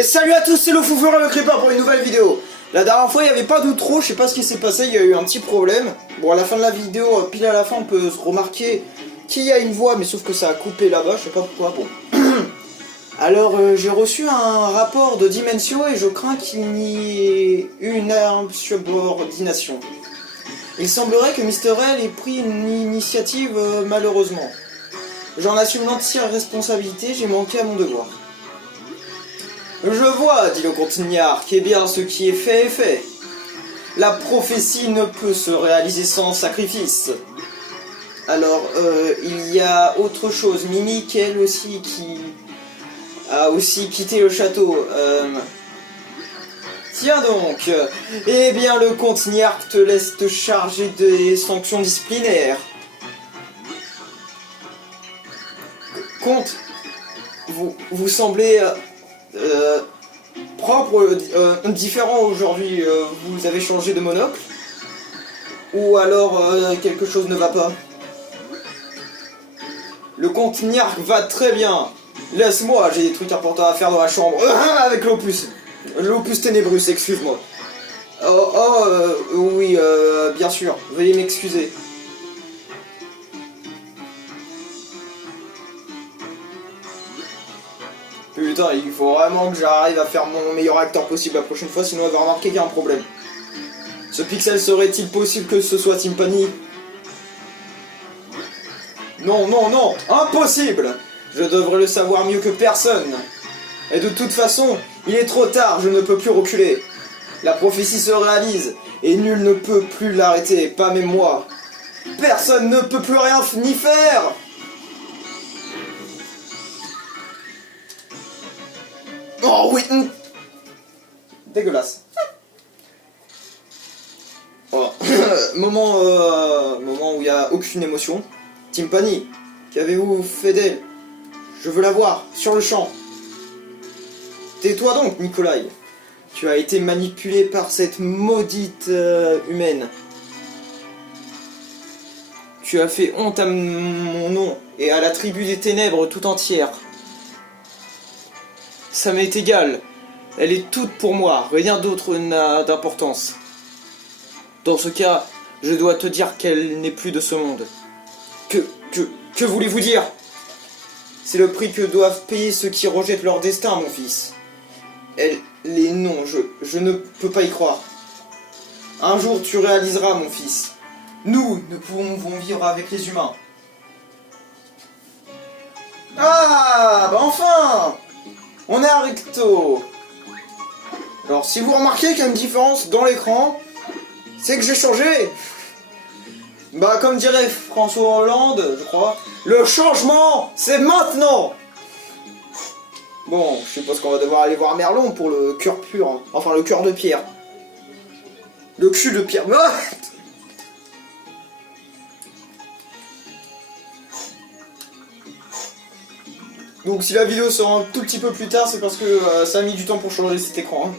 Et salut à tous, c'est le Foufeur et le Creeper pour une nouvelle vidéo. La dernière fois il n'y avait pas d'outro, je sais pas ce qui s'est passé, il y a eu un petit problème. Bon, à la fin de la vidéo, pile à la fin, on peut remarquer qu'il y a une voix, mais sauf que ça a coupé là-bas, je sais pas pourquoi, bon. Alors, j'ai reçu un rapport de Dimensio et je crains qu'il n'y ait eu une insubordination. Il semblerait que Mr. L ait pris une initiative malheureusement. J'en assume l'entière responsabilité, j'ai manqué à mon devoir. Je vois, dit le comte Niard, qu'est bien ce qui est fait est fait. La prophétie ne peut se réaliser sans sacrifice. Alors, il y a autre chose. Mimique, elle aussi, qui a aussi quitté le château. Tiens donc, eh bien le comte Niard te laisse te charger des sanctions disciplinaires. Comte, vous semblez propre, différent aujourd'hui. Vous avez changé de monocle? Ou alors quelque chose ne va pas? Le comte Niark va très bien. Laisse-moi, j'ai des trucs importants à faire dans la chambre. Avec l'opus. L'opus ténébrus, excuse-moi. Oui, bien sûr. Veuillez m'excuser. Putain, il faut vraiment que j'arrive à faire mon meilleur acteur possible la prochaine fois, sinon elle va remarquer qu'il y a un problème. Ce pixel serait-il possible que ce soit Timpani? Non, non, non, impossible! Je devrais le savoir mieux que personne. Et de toute façon, il est trop tard, je ne peux plus reculer. La prophétie se réalise, et nul ne peut plus l'arrêter, pas même moi. Personne ne peut plus rien ni faire! Oh oui! Dégueulasse. Oh. moment où il n'y a aucune émotion. Timpani, qu'avez-vous fait d'elle? Je veux la voir, sur le champ. Tais-toi donc, Nikolai. Tu as été manipulé par cette maudite humaine. Tu as fait honte à mon nom et à la tribu des ténèbres tout entière. Ça m'est égal. Elle est toute pour moi, rien d'autre n'a d'importance. Dans ce cas, je dois te dire qu'elle n'est plus de ce monde. Que voulez-vous dire? C'est le prix que doivent payer ceux qui rejettent leur destin, mon fils. Non, je ne peux pas y croire. Un jour tu réaliseras, mon fils. Nous ne pouvons vivre avec les humains. Ah, bah enfin! On est à recto. Alors si vous remarquez qu'il y a une différence dans l'écran, c'est que j'ai changé. Bah comme dirait François Hollande, je crois, le changement, c'est maintenant. Bon, je suppose qu'on va devoir aller voir Merlon pour le cœur pur, hein. Enfin le cœur de pierre. Le cul de pierre. Donc si la vidéo sort un tout petit peu plus tard, c'est parce que ça a mis du temps pour changer cet écran. Hein.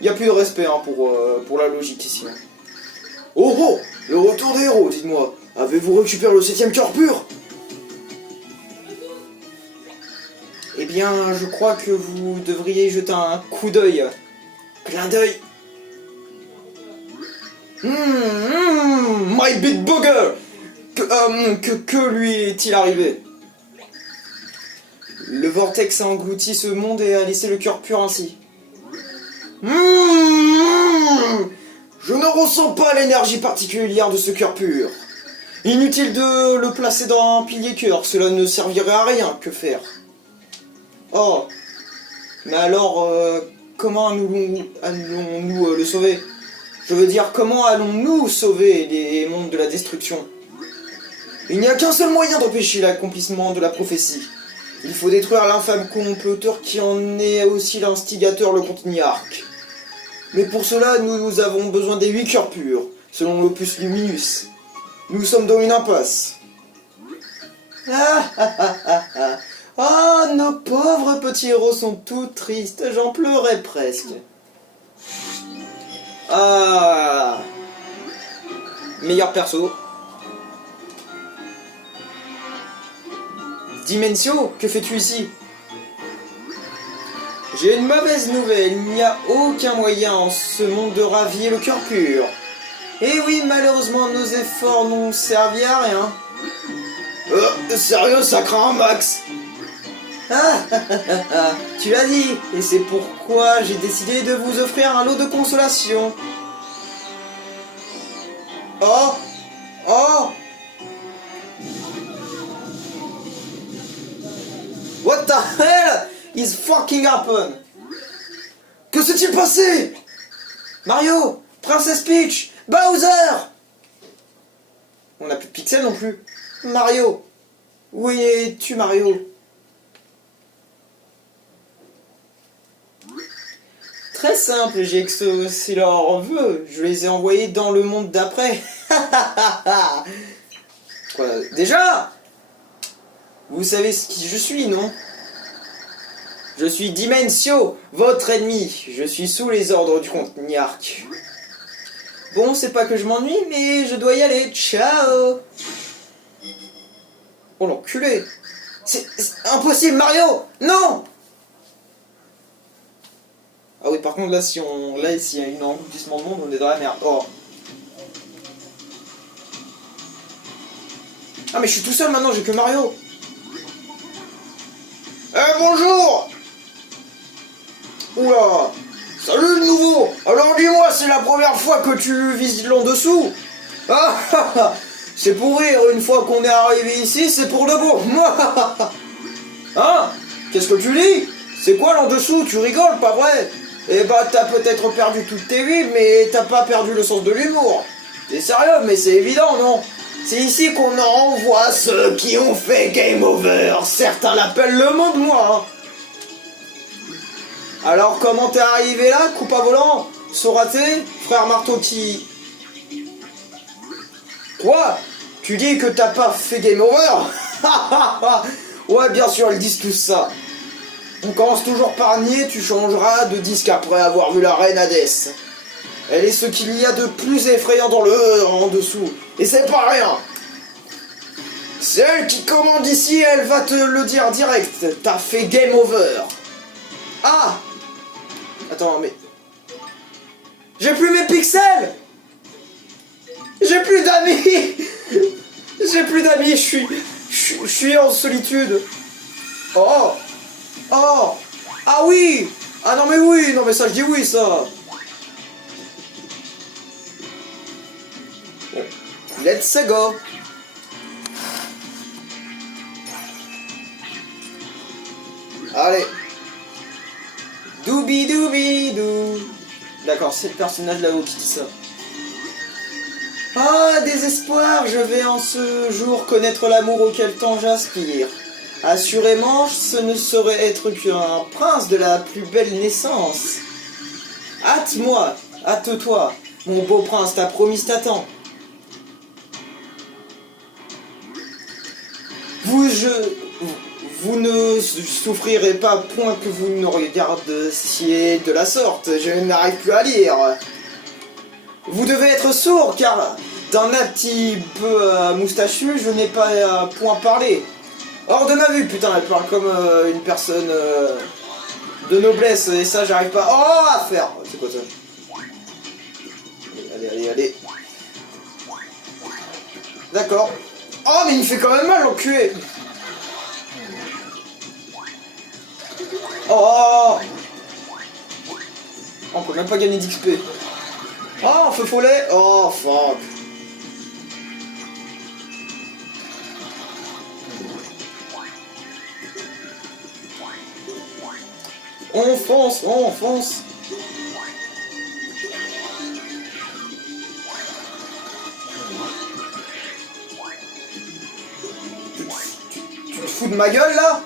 Il n'y a plus de respect hein, pour la logique ici. Hein. Oh oh, le retour des héros, dites-moi. Avez-vous récupéré le 7ème cœur pur? Eh bien, je crois que vous devriez y jeter un coup d'œil. Clin d'œil. My big booger. Que lui est-il arrivé? Le vortex a englouti ce monde et a laissé le cœur pur ainsi. Je ne ressens pas l'énergie particulière de ce cœur pur. Inutile de le placer dans un pilier cœur, cela ne servirait à rien, que faire? Oh, mais alors, comment allons-nous le sauver? Je veux dire, comment allons-nous sauver les mondes de la destruction? Il n'y a qu'un seul moyen d'empêcher l'accomplissement de la prophétie. Il faut détruire l'infâme comploteur qui en est aussi l'instigateur, le comte Niark. Mais pour cela, nous avons besoin des 8 cœurs purs, selon l'opus luminus. Nous sommes dans une impasse. Oh, nos pauvres petits héros sont tout tristes, j'en pleurais presque. Ah, meilleur perso. Dimensio, que fais-tu ici? J'ai une mauvaise nouvelle, il n'y a aucun moyen en ce monde de ravir le cœur pur. Et oui, malheureusement, nos efforts n'ont servi à rien. Sérieux, ça craint un max. Ah, tu l'as dit, et c'est pourquoi j'ai décidé de vous offrir un lot de consolation. Oh, oh. What the hell is fucking happen? Que s'est-il passé? Mario, Princesse Peach, Bowser. On n'a plus de pixels non plus. Mario, où es-tu, Mario? Très simple, j'ai exaucé leurs vœux. Je les ai envoyés dans le monde d'après. Quoi, déjà? Vous savez ce qui je suis, non? Je suis Dimensio, votre ennemi. Je suis sous les ordres du comte Niark. Bon, c'est pas que je m'ennuie, mais je dois y aller. Ciao. Oh l'enculé. C'est impossible, Mario. Non. Ah oui, par contre, là, s'il y a un engloutissement de monde, on est dans la merde. Oh. Ah, mais je suis tout seul maintenant, j'ai que Mario. Eh, bonjour. Oula. Salut, le nouveau. Alors, dis-moi, c'est la première fois que tu visites l'en dessous? Ah, c'est pour rire, une fois qu'on est arrivé ici, c'est pour de bon. Hein? Qu'est-ce que tu dis? C'est quoi l'en dessous? Tu rigoles, pas vrai? Eh bah, t'as peut-être perdu toutes tes vies, mais t'as pas perdu le sens de l'humour. T'es sérieux, mais c'est évident, non? C'est ici qu'on en renvoie ceux qui ont fait Game Over. Certains l'appellent le mot de moi. Alors, comment t'es arrivé là, coupe à volant? Saut raté? Frère marteau qui... Quoi? Tu dis que t'as pas fait Game Over? Ouais, bien sûr, ils disent tout ça. On commence toujours par nier, tu changeras de disque après avoir vu la reine Hadès. Elle est ce qu'il y a de plus effrayant dans le en dessous. Et c'est pas rien. C'est elle qui commande ici, elle va te le dire direct. T'as fait Game Over. Ah! Attends, mais... J'ai plus mes pixels! J'ai plus d'amis! J'ai plus d'amis, je suis en solitude. Oh! Oh! Ah oui! Ah non mais oui! Non mais ça je dis oui ça! Bon. Let's go! Allez! Doubi doubi dou! D'accord, c'est le personnage là-haut qui dit ça. Ah, désespoir! Je vais en ce jour connaître l'amour auquel tant j'aspire. Assurément, ce ne saurait être qu'un prince de la plus belle naissance. Hâte-moi, hâte-toi, mon beau prince, ta promise t'attend. Vous ne souffrirez pas point que vous ne regardiez de la sorte, je n'arrive plus à lire. Vous devez être sourd, car d'un petit peu moustachu, je n'ai pas point parlé. Hors de ma vue, putain, elle parle comme une personne de noblesse, et ça, j'arrive pas à faire. C'est quoi ça? Allez, allez, allez. D'accord. Oh, mais il me fait quand même mal, l'enculé. Oh, on peut même pas gagner d'XP. Oh, feu follet. Oh, fuck. On fonce, on fonce. Tu te fous de ma gueule là?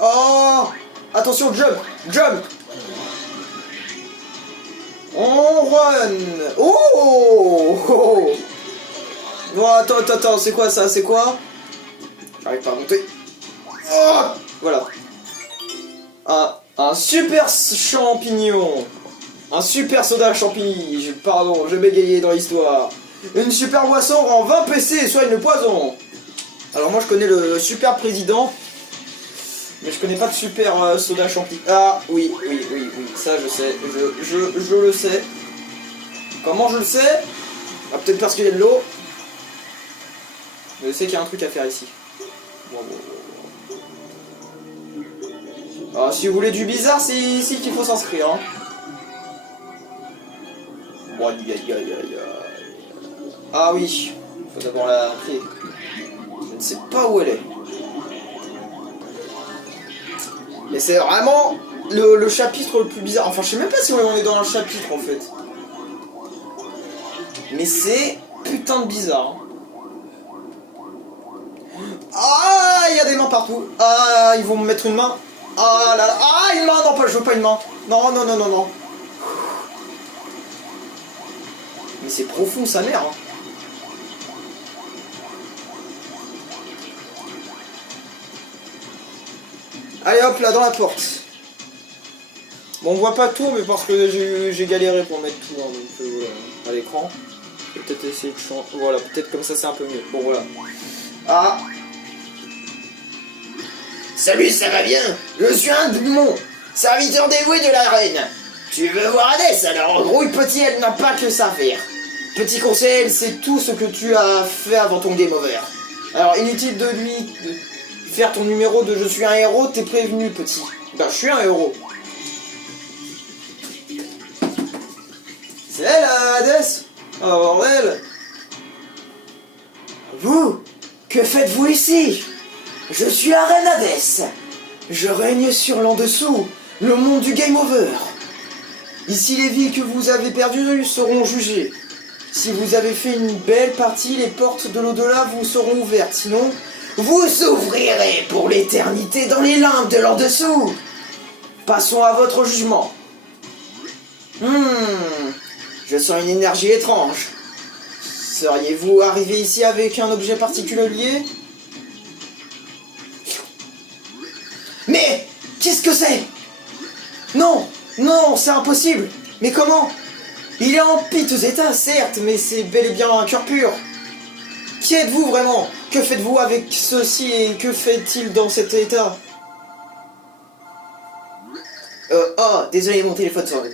Oh! Attention, jump! Jump! On run! Oh! Oh! Non, attends, c'est quoi ça? C'est quoi? J'arrive pas à monter. Oh! Voilà. Un super champignon. Un super soda champignon. Pardon, je bégayais dans l'histoire. Une super boisson rend 20 PC et soigne le poison. Alors moi je connais le super président. Mais je connais pas de super soda champignon. Ah oui, ça je sais. Je le sais. Comment je le sais? Ah, peut-être parce qu'il y a de l'eau. Je sais qu'il y a un truc à faire ici. Bon. Alors, si vous voulez du bizarre, c'est ici qu'il faut s'inscrire. Hein. Bon, ah oui, faut d'abord la clé. Je ne sais pas où elle est. Mais c'est vraiment le chapitre le plus bizarre. Enfin, je sais même pas si on est dans un chapitre en fait. Mais c'est putain de bizarre. Ah, il y a des mains partout. Ah, ils vont me mettre une main. Ah là là. Ah, une main. Non, pas, je veux pas une main. Non. Mais c'est profond, sa mère. Hein. Allez hop, là, dans la porte. Bon, on voit pas tout, mais parce que j'ai galéré pour mettre tout, hein, donc voilà, à l'écran. Je vais peut-être essayer de changer. Voilà, peut-être comme ça c'est un peu mieux. Bon, voilà. Ah. Salut, ça va bien? Je suis un démon, serviteur dévoué de la reine. Tu veux voir Hadès? Alors grouille petit, elle n'a pas que ça à faire. Petit conseil, elle sait tout ce que tu as fait avant ton game over. Alors inutile de lui faire ton numéro de je suis un héros, t'es prévenu petit. Bah je suis un héros. C'est elle Hadès? Oh bordel. Vous, que faites-vous ici? Je suis la reine Hadès. Je règne sur l'en-dessous, le monde du game over. Ici, les vies que vous avez perdues seront jugées. Si vous avez fait une belle partie, les portes de l'au-delà vous seront ouvertes. Sinon, vous s'ouvrirez pour l'éternité dans les limbes de l'en-dessous. Passons à votre jugement. Je sens une énergie étrange. Seriez-vous arrivé ici avec un objet particulier? Mais qu'est-ce que c'est? Non, c'est impossible. Mais comment? Il est en piteux état, certes, mais c'est bel et bien un cœur pur. Qui êtes-vous vraiment? Que faites-vous avec ceci et que fait-il dans cet état? Désolé, mon téléphone sonne.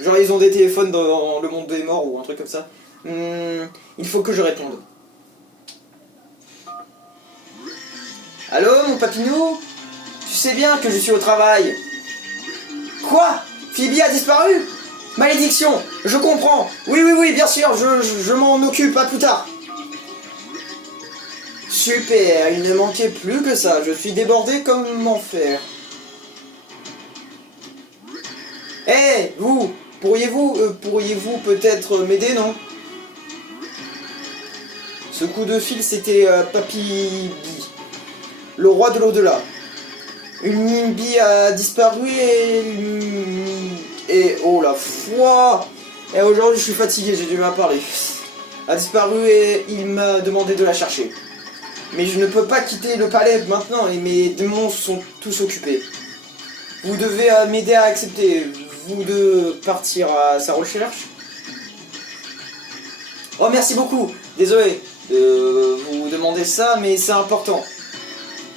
Genre ils ont des téléphones dans le monde des morts ou un truc comme ça. Il faut que je réponde. Allô, mon papinou? Tu sais bien que je suis au travail. Quoi? Phoebe a disparu? Malédiction, je comprends. Oui, bien sûr, je m'en occupe, à plus tard. Super, il ne manquait plus que ça. Je suis débordé, comment faire? Eh, vous, pourriez-vous peut-être m'aider, non? Ce coup de fil, c'était Papy Bee, le roi de l'au-delà. Une Nimby a disparu et oh la foi! Et aujourd'hui je suis fatigué, j'ai du mal à parler. A disparu et il m'a demandé de la chercher. Mais je ne peux pas quitter le palais maintenant et mes démons sont tous occupés. Vous devez m'aider à accepter, vous de partir à sa recherche. Oh merci beaucoup, désolé de vous demander ça, mais c'est important.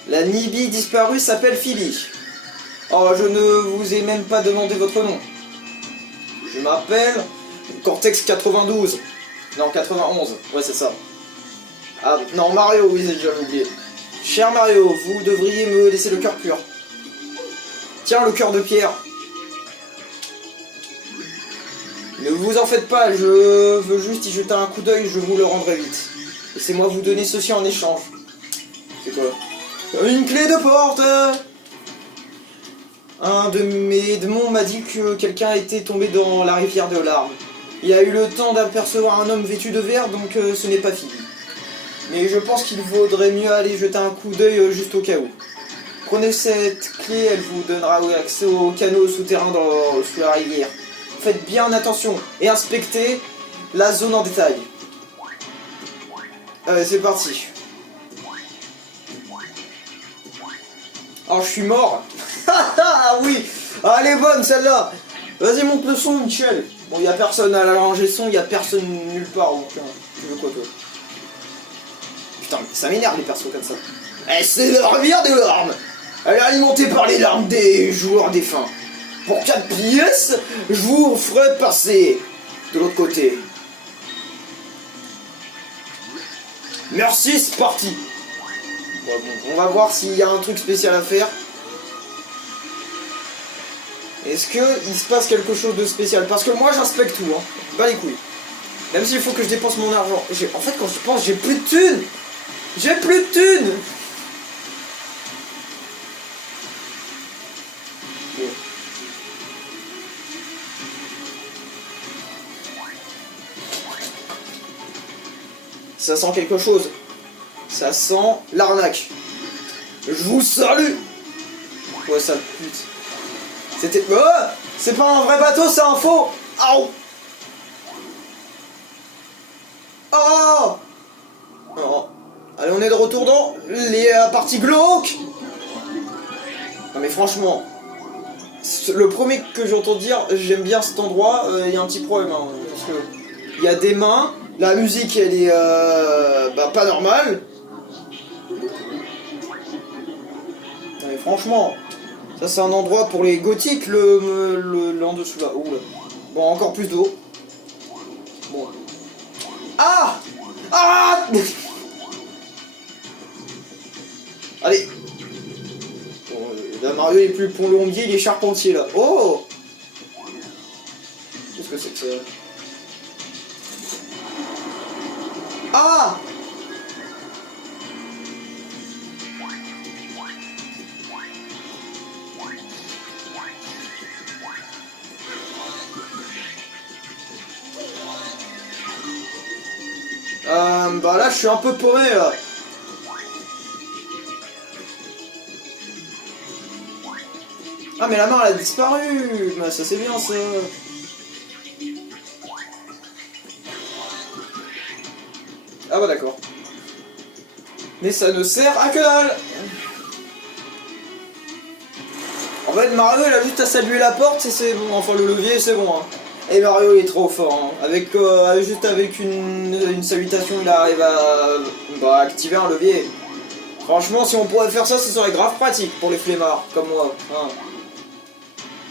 La Nimby disparue s'appelle Phoebe. Oh, je ne vous ai même pas demandé votre nom. Je m'appelle Cortex 92. Non, 91. Ouais, c'est ça. Ah, non, Mario, oui, j'ai déjà oublié. Cher Mario, vous devriez me laisser le cœur pur. Tiens, le cœur de pierre. Ne vous en faites pas, je veux juste y jeter un coup d'œil, je vous le rendrai vite. Laissez-moi vous donner ceci en échange. C'est quoi? Une clé de porte. Un de mes démons m'a dit que quelqu'un était tombé dans la rivière de larmes. Il a eu le temps d'apercevoir un homme vêtu de vert, donc ce n'est pas fini. Mais je pense qu'il vaudrait mieux aller jeter un coup d'œil juste au cas où. Prenez cette clé, elle vous donnera accès au canot souterrain sous la rivière. Faites bien attention et inspectez la zone en détail. Allez, c'est parti. Oh, je suis mort. oui. Ah, elle est bonne celle-là. Vas-y, monte le son, Michel. Bon, y a personne à la ranger son, y a personne nulle part. Donc, tu veux quoi, toi? Putain, mais ça m'énerve les persos comme ça. Eh, c'est la rivière des larmes. Elle est alimentée par les larmes des joueurs défunts. Pour 4 pièces, je vous ferai passer de l'autre côté. Merci, c'est parti. Bon, on va voir s'il y a un truc spécial à faire. Est-ce qu'il se passe quelque chose de spécial? Parce que moi j'inspecte tout, hein. Bah les couilles. Même s'il faut que je dépense mon argent. En fait, quand je pense, j'ai plus de thunes. J'ai plus de thunes. Bon. Ça sent quelque chose. Ça sent l'arnaque. Je vous salue. Ouais, ça pute. C'était... Oh, c'est pas un vrai bateau, c'est un faux. Aouh. Oh. Oh. Allez, on est de retour dans les parties glauques. Non mais franchement, le premier que j'entends dire j'aime bien cet endroit, il y a un petit problème, hein, parce que il y a des mains, la musique elle est pas normale. Non mais franchement, ça c'est un endroit pour les gothiques, le en dessous là. Ouh là. Bon, encore plus d'eau. Bon. Ah. Ah. Allez. Bon, là Mario il est plus plombier, il est charpentier là. Oh. Qu'est-ce que c'est que ça? Ah. Bah là je suis un peu paumé là. Ah mais la main elle a disparu. Bah, ça c'est bien ça. Ah bah d'accord. Mais ça ne sert à que dalle. En fait Mario il a juste à saluer la porte et c'est bon. Enfin le levier c'est bon hein. Et Mario il est trop fort, hein. Avec, juste avec une salutation il arrive à activer un levier. Franchement si on pourrait faire ça, ce serait grave pratique pour les flemmards comme moi. Hein.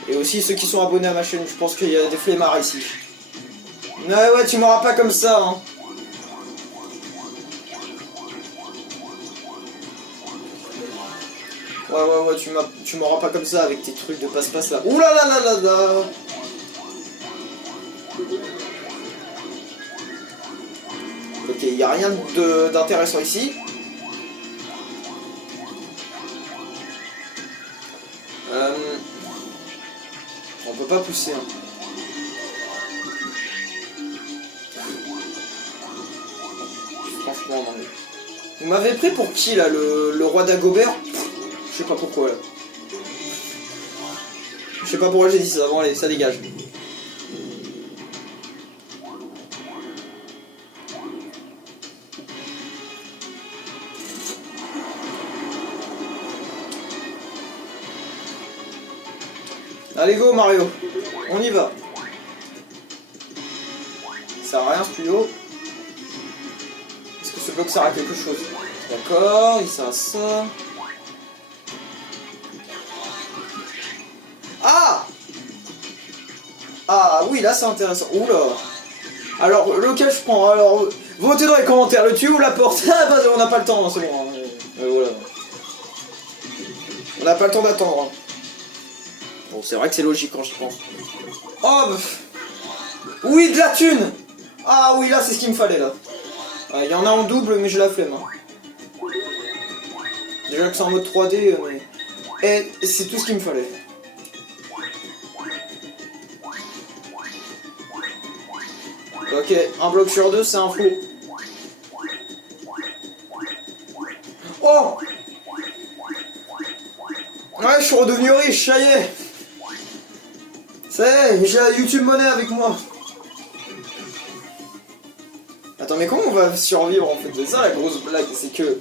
Et aussi ceux qui sont abonnés à ma chaîne, je pense qu'il y a des flemmards ici. Ouais tu m'auras pas comme ça hein. Ouais tu m'auras pas comme ça avec tes trucs de passe-passe là. Ouh là là là là là. Ok, il n'y a rien d'intéressant ici. On peut pas pousser. Hein. Franchement, non mais... Vous m'avez pris pour qui là, le roi d'Agobert? Je sais pas pourquoi là. Je sais pas pourquoi j'ai dit ça. Bon allez, ça dégage. Allez go Mario, on y va. Ça sert à rien ce tuyau. Est-ce que ce bloc sert à quelque chose? D'accord, il sert à ça. Ah. Ah oui là c'est intéressant. Oula. Alors lequel je prends? Alors votez dans les commentaires, le tuyau ou la porte? Ah bah on n'a pas le temps, hein, c'est bon. Hein. Voilà. On n'a pas le temps d'attendre. Hein. Bon, c'est vrai que c'est logique quand j'y pense. Oh bah... Oui, de la thune. Ah oui, là, c'est ce qu'il me fallait, là. Il y en a en double, mais j'ai la flemme. Hein. Déjà que c'est en mode 3D, mais... Et c'est tout ce qu'il me fallait. Ok, un bloc sur deux, c'est un faux. Oh. Ouais, je suis redevenu riche, ça y est. J'ai la YouTube monnaie avec moi. Attends, mais comment on va survivre en fait? C'est ça la grosse blague, c'est que